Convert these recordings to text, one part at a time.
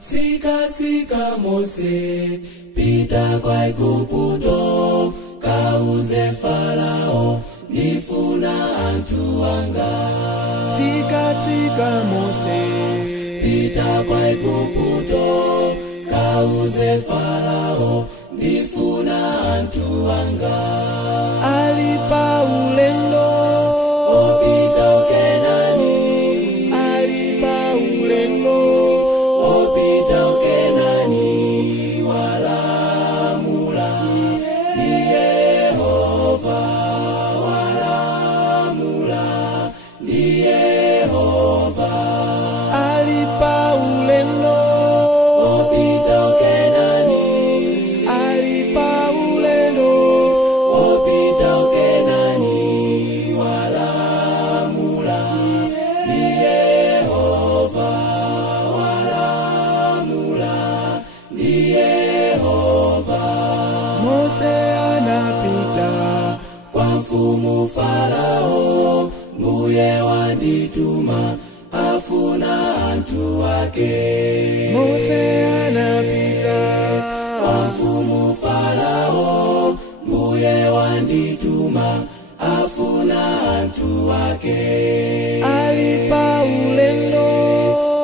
Sika Mose pita kwa Igupto kauze Farao nifuna antu wanga. Sika Mose pita kwa Igupto kauze Farao nifuna antu wanga. Alipa ulendo opita ukenani. Alipa ulendo opita ukenani. Walamula ni Yehova. Walamula ni Yehova. Alipa ulendo opita ukenani. Alipa ulendo opita ukenani. Walamula ni Yehova. Walamula ni Yehova. Mose anapita kwa mfumu Farao, mbuye wandituma afuna antu wake. Mose anapita kwa mfumu Farao, mbuye wandituma afuna antu wake. Alipa ulendo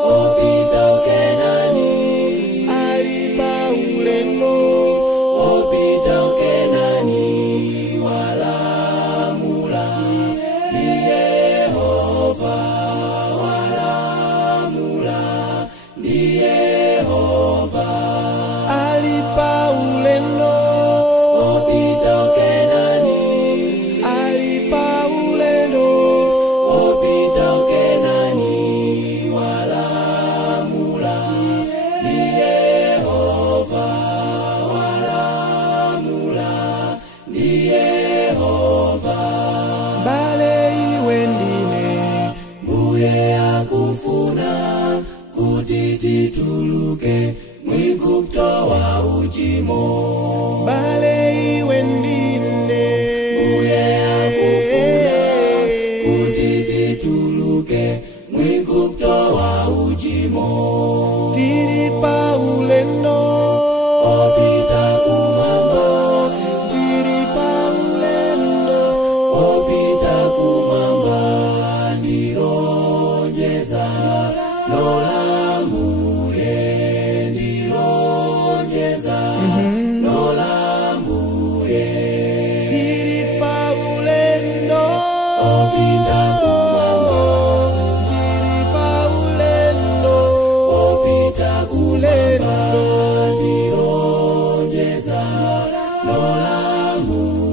opita ukenani. Alipa ulendo opita ukenani. Walamula ni Yehova. Walamula ni Yehova. Alipa ulendo opita ukenani. Alipa ulendo opita ukenani. Walamula ni Yehova. Walamula ni Yehova. Bale iwe ndine mbuye akufuna kuti tituluke mwigupto wa ujimo. Bale iwe ndine mbuye akufuna kuti tituluke mwigupto wa ujimo. Tiripa ulendo opita kumamba. Tiripa ulendo opita kumamba. Ndilonjeza nolambuye. Ndilonjeza nolambuye. Tiripa ulendo opita kumamba. Tiripa ulendo opita kumamba. Ndilonjeza nolambuye.